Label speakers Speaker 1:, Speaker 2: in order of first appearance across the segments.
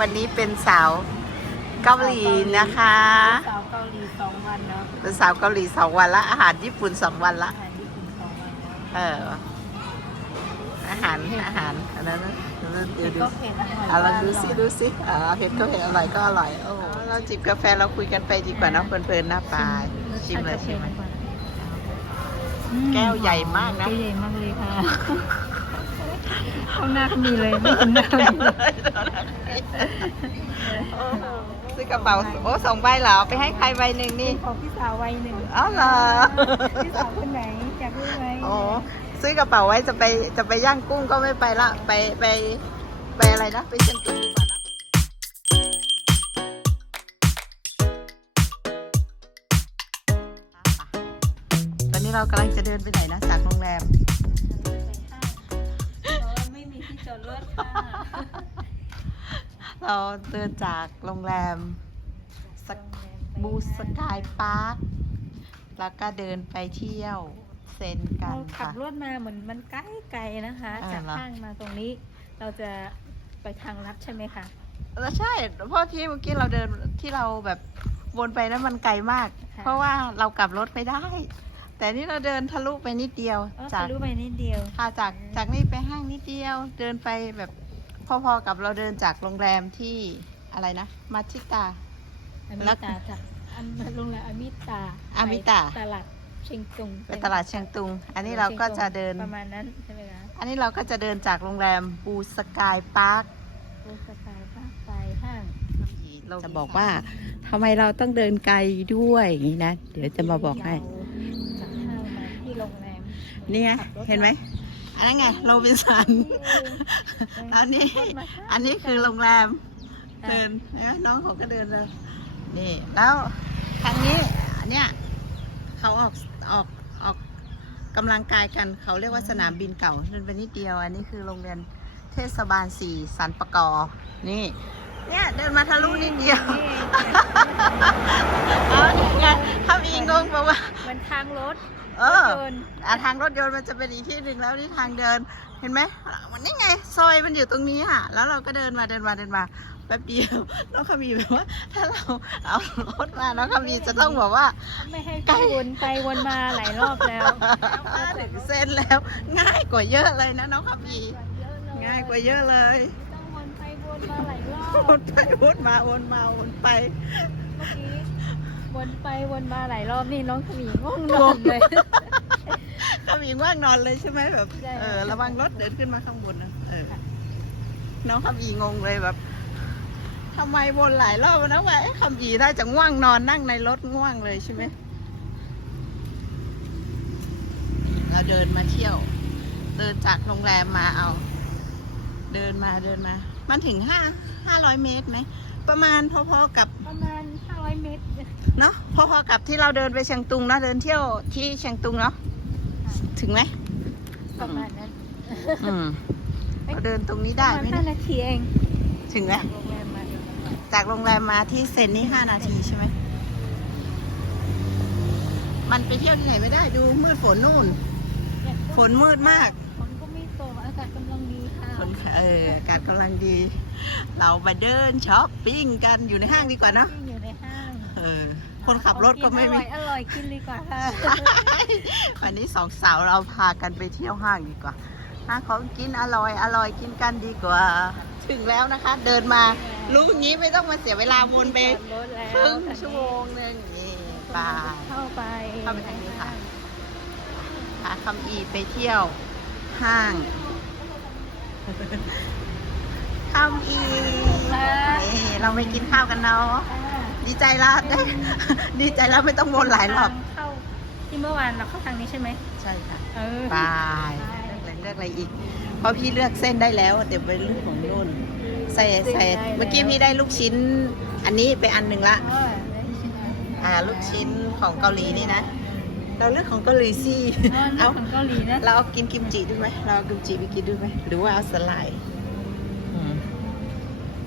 Speaker 1: วันนี้เป็นสาวเกาหลีนะคะ
Speaker 2: สาวเกาหลีสองวันเนาะ
Speaker 1: เป็นสาวเกาหลีสองวันละอาหารญี่ปุ่นสองวันละ
Speaker 2: อาหารญี่ปุ่นสองวันเนาะ
Speaker 1: เอออาหารอาหารอันนั้นนะเดี๋ยว
Speaker 2: เผ็ด
Speaker 1: ดู
Speaker 2: ก็เผ็ดอร่อย
Speaker 1: เอาลองดู
Speaker 2: มาก
Speaker 1: สิดูสิอ่าเผ็ดก็เผ็ดอร่อยก็อร่อยโอ้เราจิบกาแฟเราคุยกันไปดีกว่าเนาะเพลินๆหน้าปลาชิมเลยชิมเลย
Speaker 2: อืม
Speaker 1: แก้วใหญ่มากนะ
Speaker 2: แก้วใหญ่มากเลยค่ะ ข้างหน้าก็มีเลยไม่กินได้เลย
Speaker 1: ซื้อกระเป๋าโอ้สองใบเหรอไปให้ใครใบหนึ่งนี่
Speaker 2: ของพี่สาววัยหนึ่ง
Speaker 1: อ๋อเหรอ
Speaker 2: พี่สาวคนไหนอยากรู้ไหม
Speaker 1: อ๋อซื้อกระเป๋าไว้จะไปจะไปย่างกุ้งก็ไม่ไปละไปไปไปอะไรนะไปเชียงตุงดีกว่านะตอนนี้เรากำลังจะเดินไปไหนนะจากโรงแรม
Speaker 2: เพราะว่า ไม่มีที่จอดรถค่ะ
Speaker 1: เราเดินจากโรงแรมสกบูสกายพาร์คแล้วก็เดินไปเที่ยวเซนกั
Speaker 2: เรา
Speaker 1: น
Speaker 2: ขับ
Speaker 1: ค่ะ
Speaker 2: รถมาเหมือนมันใกล้ไกลนะคะ
Speaker 1: อ่า
Speaker 2: จาก
Speaker 1: เหรอ
Speaker 2: ห้างมาตรงนี้ เราจะไปทางลัดใช่ไหมคะ
Speaker 1: แล้วใช่เพราะที่เมื่อกี้เราเดินที่เราแบบวนไปนั้นมันไกลมาก
Speaker 2: ค่ะ
Speaker 1: เพราะว่าเรากลับรถไม่ได้ แต่นี่เราเดินทะลุไปนิดเดียว
Speaker 2: อ๋อ
Speaker 1: จาก
Speaker 2: ทะลุไปนิดเดียว
Speaker 1: ค่ะจากจากนี่ไปห้างนิดเดียว เดินไปแบบพอๆกับเราเดินจากโรงแรมที่อะไรนะมาชิตา
Speaker 2: อามิ
Speaker 1: แล้ว
Speaker 2: ตาค่ะอันโรงแรมอามิตา
Speaker 1: อามิตา
Speaker 2: ไปตลาดเชียงตุง
Speaker 1: ไปตลาดเชียงตุง อันนี้เราก็จะเดิน
Speaker 2: ประมาณนั้นใช่ไหมคะ
Speaker 1: อันนี้เราก็จะเดินจากโรงแรมบูสกายพาร์ค
Speaker 2: โอ้สกายภาคไปห้าง
Speaker 1: จะบอกว่าทำไมเราต้องเดินไกลด้วยอย่างนี้นะ เดี๋ยวจะมาบอกให้
Speaker 2: จาก
Speaker 1: นี่ไง เห็นไหม อันนั้นไงโรบินสัน อันนี้ อันนี้คือโรงแรม เดินเห็นไหมน้องเขาก็เดินเลย นี่ แล้วทางนี้อันเนี้ยเขาออกออกออกกำลังกายกัน เขาเรียกว่าสนามบินเก่าเดินไปนิดเดียว อันนี้คือโรงเรียนเทศบาลสี่สันปะกอ นี่ เนี่ยเดินมาทะลุนิดเดียวเอานี่ไงถ้ามีงงบอกว่า
Speaker 2: มันทางรถ
Speaker 1: เออ
Speaker 2: รถยนต์
Speaker 1: อะทางรถยนต์มันจะเป็นอีกที่หนึ่งแล้วนี่ทางเดิน เห็นไหมมันนี่ไงซอยมันอยู่ตรงนี้อะแล้วเราก็เดินมาเดินมาเดินมาแป๊บเดียวน้องขมีแบบว่า ถ้าเราเอารถมาน้องขมีจะต้องบอกว่า
Speaker 2: ไม่ให้ไปวนไปวนมาหลายรอบแล้ว
Speaker 1: มาถึงเส้นแล้ว ง่ายกว่าเยอะเลยนะน้องขมีง่ายกว่าเยอะเลย
Speaker 2: ต้องวนไปวนมาหลายรอบ
Speaker 1: วนไปวนมาวนมาวนไป
Speaker 2: เมื่อกี้ วนไปวนมาหลายรอบนี่น้องขมีง่วงนอนเลย
Speaker 1: ขมีว่างนอนเลยใช่ไหมแบบ
Speaker 2: ใช่
Speaker 1: เออระวังรถเดินขึ้นมาข้างบนนะเออน้องคำอีงงเลยแบบทำไมวนหลายรอบวะนะว่าเอ๊ะคำอีได้จะง่วงนอนนั่งในรถง่วงเลยใช่ไหมเราเดินมาเที่ยว เดินจากโรงแรมมาเอา เดินมาเดินมา มันถึงห้าห้าร้อยเมตรไหมประมาณพอๆกับ
Speaker 2: ประมาณ 500เมตร
Speaker 1: เนาะพอๆกับที่เราเดินไปเชียงตุงเนาะเดินเที่ยวที่เชียงตุงเนาะถึงไหม
Speaker 2: ประมาณนั้น
Speaker 1: อืมเราเดินตรงนี้ได้
Speaker 2: ประ
Speaker 1: ไหม
Speaker 2: มาณ
Speaker 1: เนี่ย
Speaker 2: 5นาทีเอง
Speaker 1: ถึงไหม
Speaker 2: โรงแรมมา
Speaker 1: จากโรงแรมมาที่เซนนี่ห้านาทีใช่ไหมมันไปเที่ยวที่ไหนไม่ได้ดูมืดฝนนู่น
Speaker 2: เนี่ย
Speaker 1: ฝนมืดมาก
Speaker 2: ฝนก็ไม่ตกอากาศกำลังดีค่ะ
Speaker 1: ฝนเอออากาศกำลังดี เรามาเดินช้อปปิ้งกันอยู่ในห้างดีกว่าเนอะ
Speaker 2: ที่อยู่ในห้าง
Speaker 1: เออคนขับรถก็ไม่มี
Speaker 2: อร่อยอร่อยกินดีกว่าค่ะ
Speaker 1: วันนี้สองสาวเราพากันไปเที่ยวห้างดีกว่าหาของกินอร่อยอร่อยกินกันดีกว่า ถึงแล้วนะคะ เดินมารู้อย่างนี้ไม่ต้องมาเสียเวลาวนไป
Speaker 2: จอดรถแล้ว
Speaker 1: ครึ่งชั่วโมงหนึงนี่ไป
Speaker 2: เข้าไป
Speaker 1: เข้าไปทางนี้ค่ะพาคำอีไปเที่ยวห้าง คำอีนี่เราไปกินข้าวกันเนาะ
Speaker 2: อ่า
Speaker 1: ดีใจแล้วได้ดีใจแล้วไม่ต้องวนหลายรอบ
Speaker 2: ทงเข้าที่เมื่อวานเราเข้าทางนี้ใช่ไหม
Speaker 1: ใช่ค่ะ
Speaker 2: เออ
Speaker 1: บายเลือกอะไรเลือกอะไรอีก เพราะพี่เลือกเส้นได้แล้วเดี๋ยวไปเรื่องของนุ่นใส่ใส่เมื่อกี้พี่ได้ลูกชิ้น อันนี้ไปอันหนึ่งละ
Speaker 2: เออได้ใช่ไหม
Speaker 1: อ่าลูกชิ้นของเกาหลีนี่นะเราเลือกของเกาหลีสิ
Speaker 2: อ๋อนี่
Speaker 1: เอา
Speaker 2: ของเกาหลีนะ
Speaker 1: เราเอากินกิมจิด้วยไหมเราเอากิมจิไปกินด้วยไหมหรือว่าเอาสไลด์อืม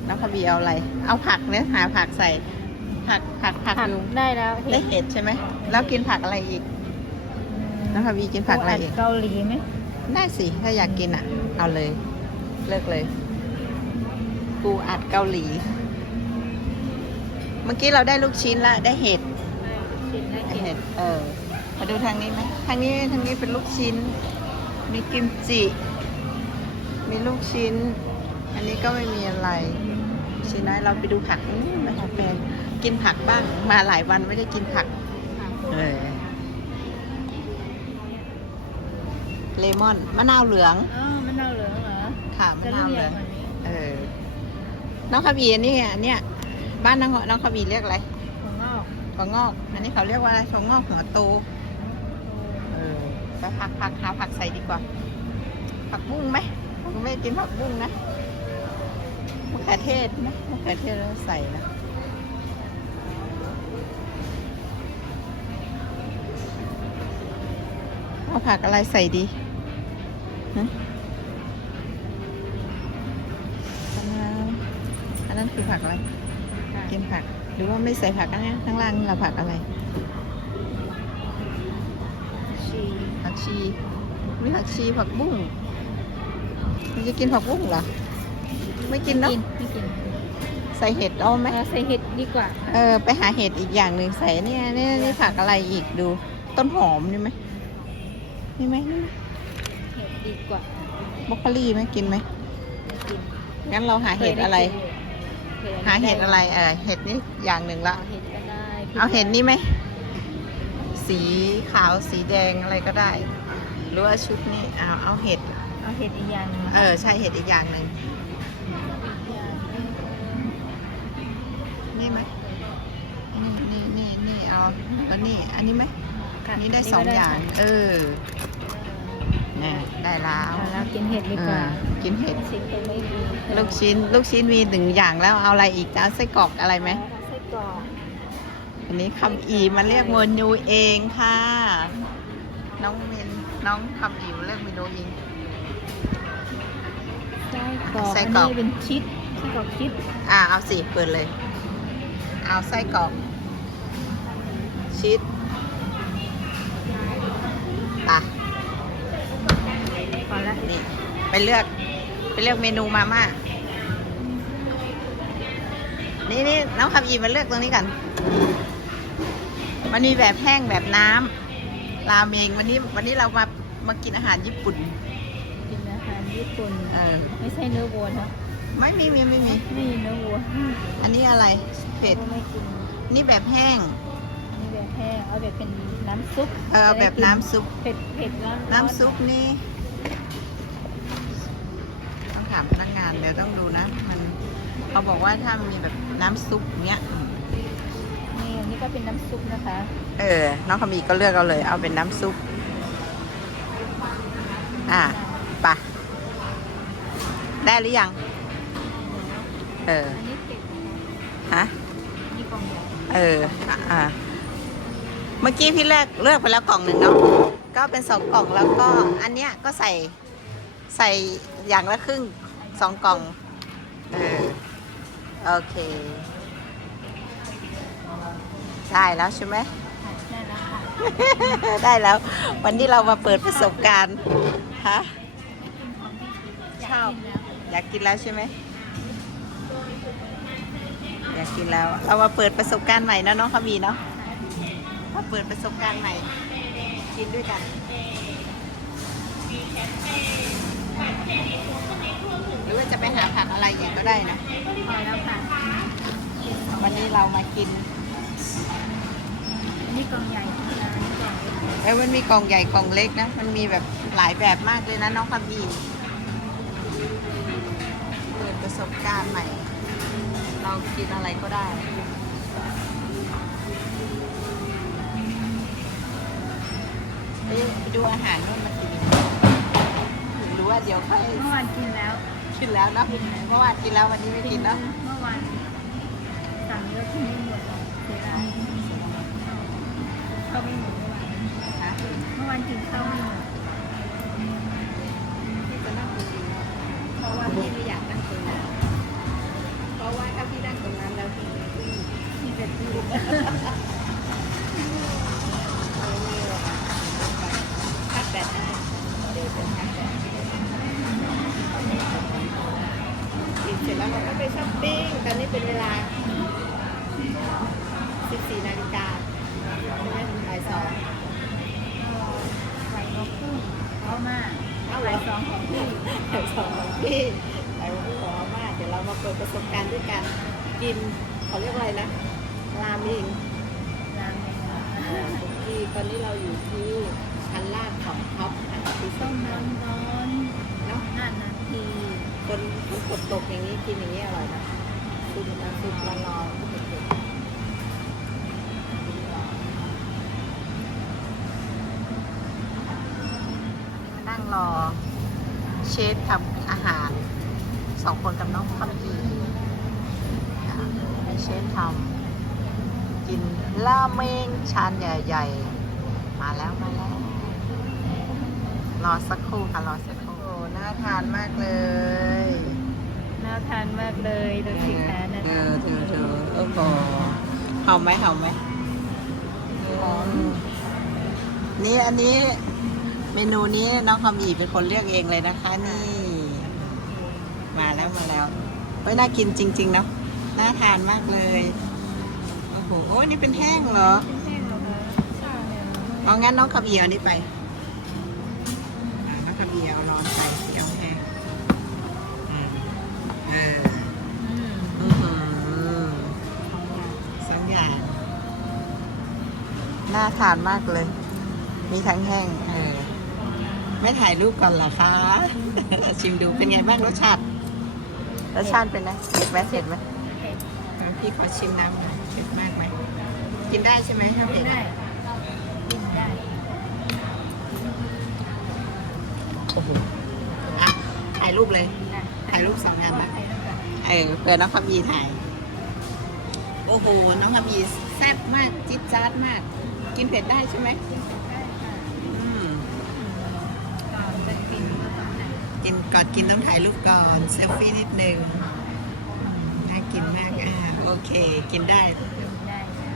Speaker 1: น้องพบีเอาอะไร เอาผักเนี่ยหาผักใส่ ผักผักผัก
Speaker 2: ผัก
Speaker 1: อยู่
Speaker 2: ได้แล้วเห็
Speaker 1: ได้
Speaker 2: ด
Speaker 1: เห็ดใช่ไหมแล้วกินผักอะไรอีก น้องพบีกินผักอะไรอีก
Speaker 2: เกาหลีไหม
Speaker 1: ได้สิ ถ้าอยากกินอะ เอาเลย เลือกเลย ปูอัดเกาหลี เมื่อกี้เราได้ลูกชิ้นแล้วได้เห็ด
Speaker 2: กินได้กิน
Speaker 1: เห็ด เออมาดูทางนี้ไหม ทางนี้ทางนี้เป็นลูกชิ้น มีกิมจิ มีลูกชิ้น อันนี้ก็ไม่มีอะไร ชิ้นน้อยเราไปดูผักอืมนะคะแฟนกินผักบ้าง มาหลายวันไม่ได้กินผักเออเลมอนมะนาวเหลือง
Speaker 2: อ๋อมะนาวเหลืองเหรอ
Speaker 1: ค่ะ
Speaker 2: จะ
Speaker 1: มะ
Speaker 2: เรี
Speaker 1: นาวยเหลื
Speaker 2: ก
Speaker 1: อง
Speaker 2: วันนี้
Speaker 1: เออน้องขบีอันนี้อันเนี้ยบ้านน้องน้องขบีเรียกอะไร
Speaker 2: ถั่วงอก
Speaker 1: ถั่วงอก อันนี้เขาเรียกว่าอะไรถั่วงอกหัวโตเออไปผักผักหาผักใส่ดีกว่า ผักบุ้งไหมผมไม่กินผักบุ้งนะ มะเขือเทศไหมมะเขือเทศแล้วใส่นะเอาผักอะไรใส่ดีฮะมะนาวอันนั้นคือผักอะไรกินผัก หรือว่าไม่ใส่ผักอันนี้ข้างล่างนี่เราผักอะไร
Speaker 2: ชี
Speaker 1: ผักชีมีผักชีผักบุ้งมันจะกินผักบุ้งเหรอ ไม่กินเนาะ
Speaker 2: กินไม่กิน
Speaker 1: ใส่เห็ดเอาไหม
Speaker 2: เอาใส่เห็ดดีกว่า
Speaker 1: เออ ไปหาเห็ดอีกอย่างหนึ่งใส่เนี่ยนี่นี่ผักอะไรอีกดู ต้นหอมนี่ไหมนี่ไหมนี่ไหม
Speaker 2: เห็ดดีกว่า
Speaker 1: บรอกโคลีไหมกินไหม
Speaker 2: กิน
Speaker 1: งั้นเราหาเห็ดอะไร
Speaker 2: คย
Speaker 1: หาเห็ดอะไรเออเห็ดนี่อย่างหนึ่งละ
Speaker 2: เอาเห็ดก็ได้
Speaker 1: เอาเห็ดนี่ไหมสีขาวสีแดงอะไรก็ได้ หรือว่าชุดนี้เอาเอาเห็ด
Speaker 2: เอาเห็ดอีกอย่างหนึ่ง
Speaker 1: เออใช่เห็ดอีกอย่างหนึ่ง นี่ไหมนี่นี่นี่เอาแล้วนี่อันนี้ไหมอันนี้ได้สองอย่าง เออเนี่ยได้แล้ว
Speaker 2: เอาแล้วกินเห็ดดีกว่า
Speaker 1: เออกินเห็ด
Speaker 2: สิ่งที่ไม่มี
Speaker 1: ลูกชิ้น ลูกชิ้นมีหนึ่งอย่างแล้วเอาอะไรอีกจะเอาไส้กรอกอะไรไหม
Speaker 2: เอาไส้กรอก
Speaker 1: อันนี้คำอีมาเรียกเมนูเองค่ะ น้องเมนน้องคำอีมาเรียกเมนูเอง
Speaker 2: ไส้กรอก
Speaker 1: ไส้
Speaker 2: อัน
Speaker 1: กรอก
Speaker 2: นี้เป็นชิดไส้กรอกชิด
Speaker 1: อ่าเอาสิเปิดเลย เอาไส้กรอกชีสไปะ
Speaker 2: พอละ
Speaker 1: นี่ไปเลือก ไปเลือกเมนูมาม่านี่นี่น้องคำอีมาเลือกตรงนี้กัน มันมีแบบแห้งแบบน้ำราเมงวันนี้ วันนี้เรามามากินอาหารญี่ปุ่น
Speaker 2: กินอาหารญี่ปุ่น
Speaker 1: เออ
Speaker 2: ไม่ใช่เนื้อวัวนะ
Speaker 1: ไม่มีมีไม่มี
Speaker 2: ไม่มีเนื้อวัว
Speaker 1: อันนี้อะไรเผ็ด
Speaker 2: ก็ไม่กิน
Speaker 1: นี่แบบแห้ง
Speaker 2: อันนี้แบบแห้งเอาแบบเป็นน้ำซุป
Speaker 1: เออแบบน้ำซุป
Speaker 2: เผ็ดเผ็ดร้อนๆ
Speaker 1: น้ำซุปนี่ต้องถามพนักงานเดี๋ยวต้องดูนะ มันเขาบอกว่าถ้ามีแบบน้ำซุปเนี้ย
Speaker 2: นี่อันนี้ก็เป็นน้ำซุปนะคะ
Speaker 1: เออ น้องขมีก็เลือกเอาเลย เอาเป็นน้ำซุป อะไปะได้หรือยัง เออ
Speaker 2: อันนี้เผ็ด
Speaker 1: ฮะ
Speaker 2: อันนี้กล่องใหญ่
Speaker 1: เออ อะเมื่อกี้พี่เลือกเลือกไปแล้วกล่องหนึ่งเนาะ ก็เป็นสองกล่องแล้วก็อันเนี้ยก็ใส่ใส่อย่างละครึ่งสองกล่อง เออ โอเค ได้แล้วใช่ไหม
Speaker 2: ได้แล้วค่ะ
Speaker 1: ได้แล้ว วันที่เรามาเปิดประสบการณ์ ฮะชอบ
Speaker 2: อยากกินแล้ว
Speaker 1: อยากกินแล้วใช่ไหมอยากกินแล้ว เรามาเปิดประสบการณ์ใหม่นะน้องขมีเนาะมาเปิดประสบการณ์ใหม่ กินด้วยกันหรือว่าจะไปหาผักอะไรอีกก็ได้นะ
Speaker 2: พอแล้วค่ะ
Speaker 1: วันนี้เรามากิน
Speaker 2: อันนี้กล่องใหญ่นะคะอันนี้กล่องเล็ก
Speaker 1: เอ้ยมันมีกล่องใหญ่กล่องเล็กนะ มันมีแบบหลายแบบมากเลยนะน้องขมีเปิดประสบการณ์ใหม่ เรากินอะไรก็ได้ ไปดูอาหารนู่นมากินหรือว่าเดี๋ยวค่อย
Speaker 2: เมื่อวานกินแล้ว
Speaker 1: กินแล้วเนอะเมื่อวานกินแล้ววันนี้ไม่กินเนอะ
Speaker 2: เมื่อวานสั่งเยอะกินไม่หมดเสียดายเข้าไม่หมดเมื่อวาน
Speaker 1: ฮะ
Speaker 2: เมื่อวานกินข้าวไม่หมด
Speaker 1: พี่จะนั่งกินเพราะว่าพี่ กันกินเขาเรียกอะไรนะราเมง
Speaker 2: รามเมง
Speaker 1: ที่ตอนนี้เราอยู่ที่ชั้นล่างของท็อปค่ะที่
Speaker 2: ต้
Speaker 1: ส้
Speaker 2: ม
Speaker 1: ม
Speaker 2: ร้อนร้อน
Speaker 1: เนาะ
Speaker 2: ห้านาที
Speaker 1: คนฝนตกอย่างนี้กินอย่างนี้อร่อยนะซุปน้ำซุปร้อนๆเผ็ดๆมานั่งรอเชฟทำอาหารสองคนกับน้องคำอี ให้เชฟทำกินราเมงชานใหญ่ๆ มาแล้วมาแล้ว รอสักครู่ค่ะ รอสักครู่โอ้น่าทานมากเลย
Speaker 2: น่าทานมากเลยดูสิคะนะ
Speaker 1: เออเธอเธอโอ้โหหอมไหมหอมไหมหอมนี่อันนี้เมนูนี้น้องคำอีเป็นคนเลือกเองเลยนะคะนี่ มาแล้วมาแล้วเฮ้ยน่ากินจริง ๆ เนาะ น่าทานมากเลย โอ้โห โอ้ยนี่เป็นแห้งเหรอ
Speaker 2: เป็นแห้งเหรอคะใช่เลยเหรอ
Speaker 1: เอางั้นน้องคำอีเอานี่ไปอะน้องคำอีเอาร้อนใส่เกี๊ยวแห้งอืมเออ
Speaker 2: อืม
Speaker 1: อื้อหือสองอย่างน่าทานมากเลย มีทั้งแห้ง เออ ไม่ถ่ายรูปก่อนเหรอคะ ชิมดูเป็นไงบ้างรสชาติรสชาติเป็นไงเผ็ดไหมเผ็ดไหม
Speaker 2: เผ็ด
Speaker 1: เออ พี่ขอชิมน้ำหน่อยเผ็ดมากไหมกินได้ใช่ไหมถ้า
Speaker 2: กิ
Speaker 1: เผ็
Speaker 2: น
Speaker 1: ด
Speaker 2: ได้กินได้
Speaker 1: โอ้โหอะถ่ายรูปเลย
Speaker 2: นะ
Speaker 1: ถ่ายรูปสองงานนะ
Speaker 2: ถ่ายรูปก่อน
Speaker 1: เออเปิดน้องคำยีถ่าย โอ้โห น้องคำยีแซ่บมาก จิ๊ดจ๊าดมาก กินเผ็ดได้ใช่ไหม
Speaker 2: ได้ค่ะ
Speaker 1: อืม
Speaker 2: ก่อนจะกินก็ต้องถ่าย
Speaker 1: กินก่อนกินต้องถ่ายรูปก่อน เซลฟี่นิดนึงน่ากินมากอ่าโอ เค กินได้
Speaker 2: กินได้ค่ะ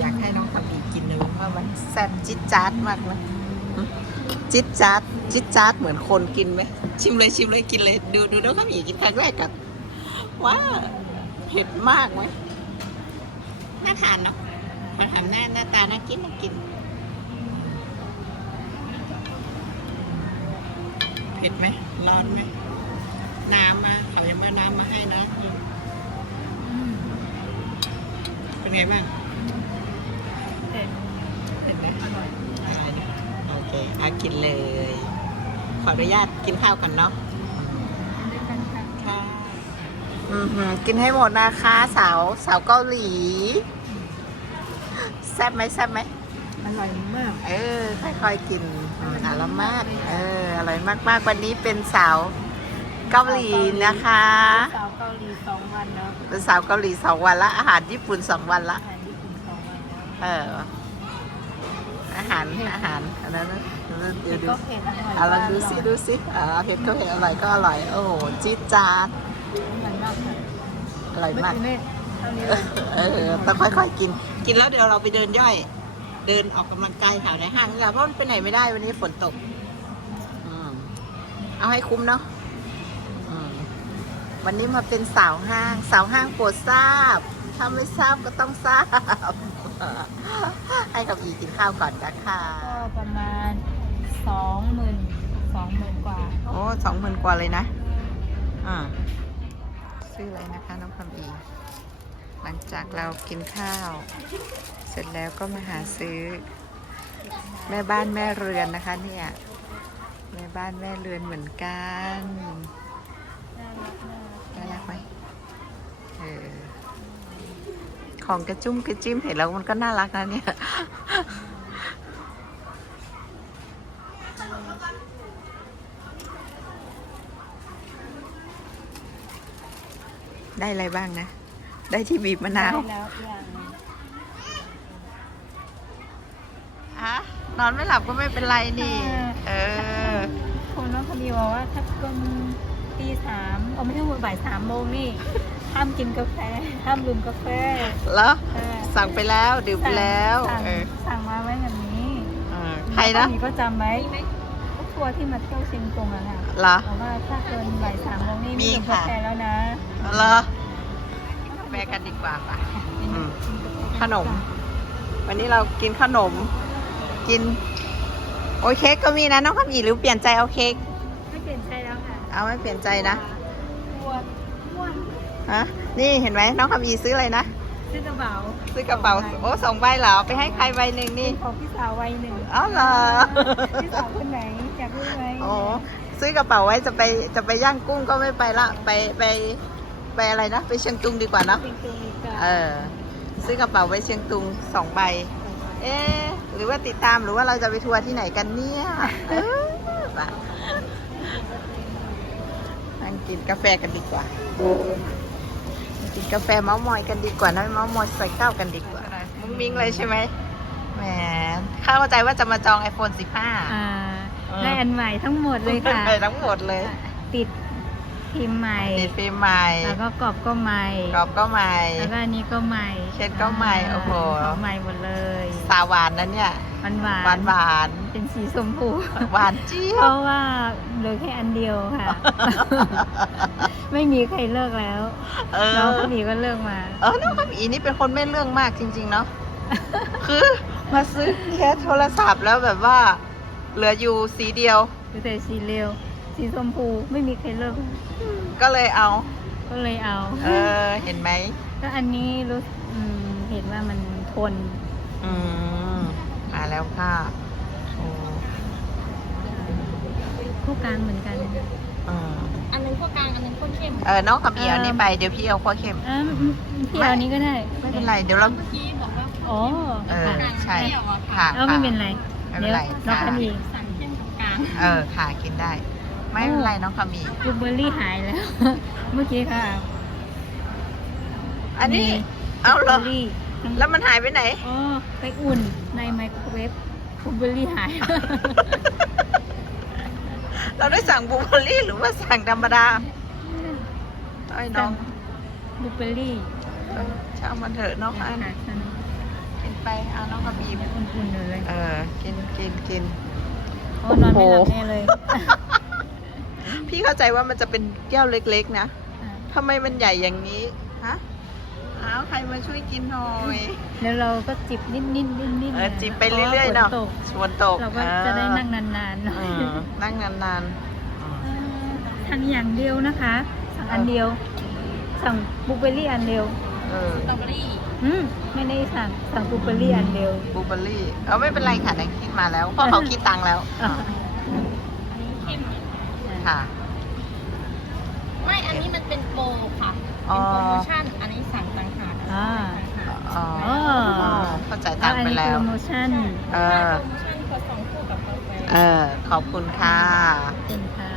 Speaker 1: อยากให้น้องคำอีกินเลยว่ามันแซ่บจิ๊ดจ๊าดมากไหมหึจิ๊ดจ๊าดจิ๊ดจ๊าดเหมือนคนกินไหมชิมเลยชิมเลยกินเลยดูดูน้องคำอีกินครั้งแรกกันว้าเผ็ดมากไหมน่าทานเนาะพอทำหน้าหน้าตาน่ากินน่ากิน เผ็ดไหมร้อนไหมน้ำมาเขายังมาน้ำมาให้นะ เป็นไงบ้าง
Speaker 2: เผ็ด
Speaker 1: เผ็ดไหม
Speaker 2: อร่อย
Speaker 1: อะไรนะโอเคอากินเลย ขออนุญาตกินข้าวกันเนาะ
Speaker 2: ด้วยกันค่ะ
Speaker 1: ค่ะอือหือกินให้หมดนะคะสาวสาวเกาหลีแซ่บไหมแซ่บไหม
Speaker 2: อร่อยมาก
Speaker 1: เออ ค่อยๆกินอืมอร่อยมาก เออ อร่อยมากๆ วันนี้เป็นสาวเกาหลีนะคะ
Speaker 2: สาวเกาหลีสองวันเนาะ
Speaker 1: เป็นสาวเกาหลีสองวันละ อาหารญี่ปุ่นสองวันละ
Speaker 2: อาหารญี่ปุ่นสองวันแล้ว
Speaker 1: เออ อาหารอาหารอันนั้นนะเดี๋ยวดู
Speaker 2: ก็เผ็ดอร่อย
Speaker 1: อะลองดูซิดูซิอ่าเผ็ดก็เผ็ดอร่อยก็อร่อย โอ้โหจี๊ดจ๊าด
Speaker 2: อร่อยมากค่ะ
Speaker 1: อร่อย
Speaker 2: ไม่
Speaker 1: มาก
Speaker 2: กินไม่เท่านี้เลย
Speaker 1: เออต้องค่อยๆกิน กินแล้วเดี๋ยวเราไปเดินย่อย เดินออกกำลังกายแถวในห้างนี่แหละเพราะมันไปไหนไม่ได้วันนี้ฝนตก อืม เอาให้คุ้มเนาะอืม วันนี้มาเป็นสาวห้าง สาวห้างโปรดทราบ ถ้าไม่ทราบก็ต้องทราบ ให้กับอีกินข้าวก่อนนะคะ
Speaker 2: ก็ประมาณสองหมื่นสองหมื่นกว่า
Speaker 1: โอ้สองหมื่นกว่าเลยนะ อ่า ซื้ออะไรนะคะน้องคำอีหลังจากเรากินข้าว เสร็จแล้วก็มาหาซื้อ แม่บ้านแม่เรือนนะคะ เนี่ย แม่บ้านแม่เรือนเหมือนกัน
Speaker 2: น่ารักมาก
Speaker 1: น่ารักไหมเออ ของกระจุ้มกระจิ้มเห็นแล้วมันก็น่ารักนะเนี่ยได้อะไรบ้างนะ ได้ที่บีบมะนาว
Speaker 2: ได้แล้วอย่าง
Speaker 1: ฮะนอนไม่หลับก็ไม่เป็นไรนี่ เออ
Speaker 2: คนน้องเขามีบอกว่าถ้าเกินตีสามเอาไม่ใช่บ่ายสามโมงนี่ ห้ามกินกาแฟ ห้ามดื่มกาแฟ
Speaker 1: แล้ว
Speaker 2: เออ
Speaker 1: สั่งไปแล้วดื่มไปแล้ว
Speaker 2: สั่ง
Speaker 1: เออ
Speaker 2: สั่งมาไว้แบบนี้
Speaker 1: เออใครนะ
Speaker 2: มีก็จำไว้พวกทัวร์ที่มาเที่ยวเชียงตงอะค่ะ
Speaker 1: เหรอ
Speaker 2: บอกว่าถ้าเกินบ่ายสามโมงนี่
Speaker 1: มี
Speaker 2: ไม่ดื่ม
Speaker 1: ค่ะ
Speaker 2: กาแฟแล้วนะ
Speaker 1: เหรอ
Speaker 2: ม
Speaker 1: แฟกันดีกว่าป่ะ อืม ขนม วันนี้เรากินขนม กิน โอ้ยเค้กก็มีนะน้องคำอีหรือเปลี่ยนใจเอาเค้ก
Speaker 2: ไม่เปลี่ยนใจแล้วค่ะ
Speaker 1: เอาไม่เปลี่ยนใจนะ
Speaker 2: ปวดม่วน
Speaker 1: ฮะนี่เห็นไหมน้องคำอีซื้ออะไรนะ
Speaker 2: ซื้อกระเป๋า
Speaker 1: ซื้อกระเป๋าโอ้สองใบเหรอไปให้ใครใบหนึ่งนี่
Speaker 2: ของพี่สาววัยหนึ่ง
Speaker 1: อ๋อเหรอ
Speaker 2: พี่สาวคนไหนอยากรู้ไหม
Speaker 1: โอ้ซื้อกระเป๋าไว้จะไปจะไปย่างกุ้งก็ไม่ไปละไปไปไปอะไรนะ ไปเชียงตุงดีกว่าเนาะ
Speaker 2: เป็นตัวอีกอะ
Speaker 1: เออซื้อกระเป๋าไว้เชียงตุงสองใบ เอ๊ะหรือว่าติดตามหรือว่าเราจะไปทัวร์ที่ไหนกันเนี่ยเออไปนั่งกินกาแฟกันดีกว่า กินกาแฟเมาส์มอยกันดีกว่านะเมาส์มอยใส่ข้าวกันดีกว่า มุ้งมิ้งเลยใช่ไหมแหมเข้าใจว่าจะมาจอง iPhone 15
Speaker 2: อ่า
Speaker 1: เออ
Speaker 2: ได้อันใหม่ทั้งหมดเลยค่ะ
Speaker 1: เลยทั้งหมดเลย
Speaker 2: ติดพิมพ์ใหม่
Speaker 1: ติดฟิล์มใหม่
Speaker 2: แล้วก็กรอบก็ใหม่
Speaker 1: กรอบก็ใหม่
Speaker 2: แล้วก็อันนี้ก็ใหม่
Speaker 1: เช็ดก็ใหม่โอ้โห
Speaker 2: ของใหม่หมดเลย
Speaker 1: สาหวานนั้นเนี่ย
Speaker 2: หวานหวาน
Speaker 1: หวานหวาน
Speaker 2: เป็นสีชมพู
Speaker 1: หวานเจี๊ย
Speaker 2: เพ
Speaker 1: บ
Speaker 2: ราะว่าเหลือแค่อันเดียวค่ะ ไม่มีใครเลิกแล้ว
Speaker 1: เออ
Speaker 2: น้องคนนี้ก็เลิกมา
Speaker 1: เออน้องคำอีนี่เป็นคนไม่เรื่องมากจริง ๆ เนาะคือมาซื้อแค่โทรศัพท์แล้วแบบว่า เหลืออยู่สีเดียว
Speaker 2: คือแต่สีเรียวสีชมพูไม่มีใครเลิก
Speaker 1: ก็เลยเอา
Speaker 2: ก็เลยเอา
Speaker 1: เออ เห็นไหม
Speaker 2: ก็อันนี้รู้อืมเห็นว่ามันทน
Speaker 1: อืมมา แล้วค่ะโอ้
Speaker 2: คู่กลางเหมือนกัน
Speaker 1: อืม
Speaker 3: อันนึงขั้วกลางอันนึงขั้วเข้ม
Speaker 1: เออน้องคำอีเอานี่ไปเดี๋ยวพี่เอาข้อเค็ม
Speaker 2: อ่าพี่เอานี้ก็ได้
Speaker 1: ไม่เป็นไรเดี๋ยวเรา
Speaker 3: เมื่อกี้บอกว่า
Speaker 2: อ๋อ
Speaker 1: เออ
Speaker 2: ค่ะ
Speaker 1: ใช่
Speaker 3: เปรี้ยวอะค่ะ
Speaker 1: ค่ะ
Speaker 2: เออไม่เป็นไร
Speaker 1: ไม่เป็นไร
Speaker 2: เดี๋ยวน้อง
Speaker 1: ค่ะ
Speaker 2: คันอี
Speaker 3: สั่งเข้มกับกลาง
Speaker 1: เออค่ะกินได้ ไม่เป็นไรน้องคำอี
Speaker 2: บลูเบอร์รี่หายแล้ว เมื่อกี้ค่ะ
Speaker 1: อันนี้
Speaker 2: มี
Speaker 1: เอาเหรอ
Speaker 2: บลูบอร์รี่
Speaker 1: แล้วมันหายไปไหน
Speaker 2: อ๋อ ไปอุ่นในไมโครเวฟบลูเบอร์รี่หาย
Speaker 1: เราได้สั่งบลูเบอร์รี่หรือว่าสั่งธรรมดาไอ้น้อง
Speaker 2: บลูเบอร์รี่
Speaker 1: เออช่างมันเถอะน้องอัน
Speaker 2: ค่ะฉัน
Speaker 1: กินไปเอาน้องกระบีบ
Speaker 2: อุ่นๆอยู่เลย
Speaker 1: เออ กินกินกิน
Speaker 2: โอ้นอนไม่หลับแน่เลย
Speaker 1: พี่เข้าใจว่ามันจะเป็นแก้วเล็กๆนะ
Speaker 2: อะ
Speaker 1: ทำไมมันใหญ่อย่างนี้ ฮะ อ้าวใครมาช่วยกินหน่อย
Speaker 2: แล้วเราก็จิบนิดๆนิดนิดนิด
Speaker 1: เออจิบไปเรื่อยๆเนาะ
Speaker 2: ตก
Speaker 1: ชวนตก
Speaker 2: เราก็จะได้นั่งนานๆหน่อ
Speaker 1: เอยอนั่งนานๆอืม
Speaker 2: สั่งอย่างเดียวนะคะสั่งอันเดียว สั่งบลูเบอร์รี่อันเดียว
Speaker 1: เออ
Speaker 3: สตรอเบอรี่
Speaker 2: อืมไม่ได้สั่งสั่งบลูเบอร์รี่อันเดียว
Speaker 1: บลูเบอร์รี่เออไม่เป็นไรค่ะแต่คิดมาแล้วเพราะเขาคิดตังค์แล้ว
Speaker 2: อะ
Speaker 3: อันนี้เข้ม
Speaker 1: ค่ะ
Speaker 3: ไม่อันนี้มันเป็นโปรค่ะ
Speaker 1: อ๋
Speaker 3: เป็
Speaker 1: อ
Speaker 3: นโปรโมชั่นอันนี้สั่งต่างหาก
Speaker 2: อ่า
Speaker 1: อ๋อ
Speaker 2: อ๋อ
Speaker 1: เข้าใจตังค์ไปแล้ว
Speaker 2: อันนี้โปรโมชั่น
Speaker 1: เอ
Speaker 3: โปร
Speaker 1: อ
Speaker 3: โมชั่นขวดสองคู่กับกาแฟ
Speaker 1: เออ ขอบคุณค่ะ
Speaker 2: เป็นค่ะ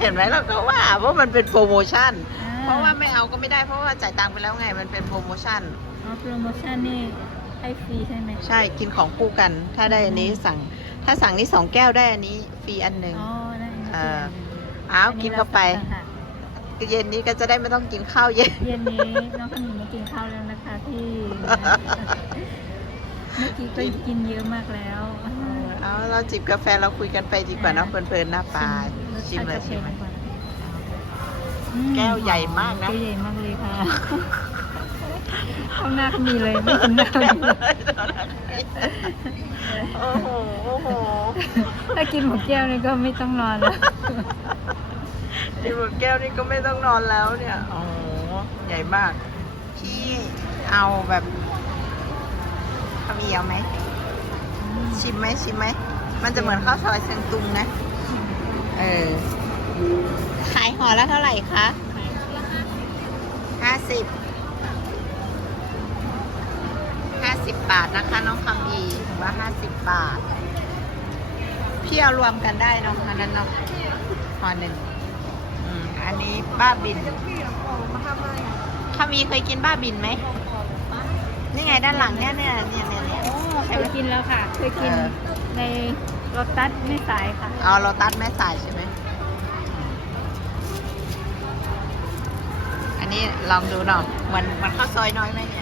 Speaker 1: เห็นไหมเราก็ว่าว่ามันเป็นโปรโมชั่น
Speaker 2: อ่
Speaker 1: เพราะว่าไม่เอาก็ไม่ได้เพราะว่าจ่ายตังค์ไปแล้วไงมันเป็นโปรโมชั่น
Speaker 2: อ๋อโปรโมชั่นนี่ให้ฟรีใช่ไหม
Speaker 1: ใช่กินของคู่กัน ถ้าได้อันนี้สั่ง ถ้าสั่งนี่สองแก้วได้อันนี้ฟรีอันหนึ่ง
Speaker 2: อ๋อได้
Speaker 1: เอออ้าวกินเข้าไป เย็นนี้ก็จะได้ไม่ต้องกินข้าวเย็น
Speaker 2: เย็นนี้น้องขนมมากินข้าวแล้วนะคะพี่เมื่อกี้ก็กินเยอะมากแล้ว
Speaker 1: เออเอาเราจิบกาแฟเราคุยกันไปดีกว่าเนาะเพลินๆหน้าปลาชิมเลยชิมเลย
Speaker 2: อืม
Speaker 1: แก้วใหญ่มากนะ
Speaker 2: แก้วใหญ่มากเลยค่ะข้างหน้าก็มีเลยไม่กินหน้าเลย
Speaker 1: โอ้โหโอ้โห
Speaker 2: ถ้ากินหมดแก้วนี่ก็ไม่ต้องนอนแล้ว
Speaker 1: จิบหมดแก้วนี่ก็ไม่ต้องนอนแล้วเนี่ย โอ้โห ใหญ่มากพี่เอาแบบข้าวเหนียวไหม ชิมไหมชิมไหม มันจะเหมือนข้าวซอยเชียงตุงนะ เออ ขายห่อละเท่าไหร่คะห้าสิบ ห้าสิบบาทนะคะ น้องคำอีถือว่าห้าสิบบาท พี่เอารวมกันได้เน้องอันนั้นเนาะห่อหนึ่ง อืมอันนี้บ้าบินคำอีเคยกินบ้าบินไหม นี่ไงด้านหลังเนี่ยเนี่ยเนี่ยเนี่ยเนี่ย
Speaker 2: โอ้เคยกินแล้วค่ะ เคยกิน
Speaker 1: เออ
Speaker 2: ในรถตัสไม่สายค่ะ
Speaker 1: เอาโรตัสแม่สายใช่ไหม อันนี้ลองดูหน่อยเหมือนเหมันข้าวซอยน้อยไหมเนี่ย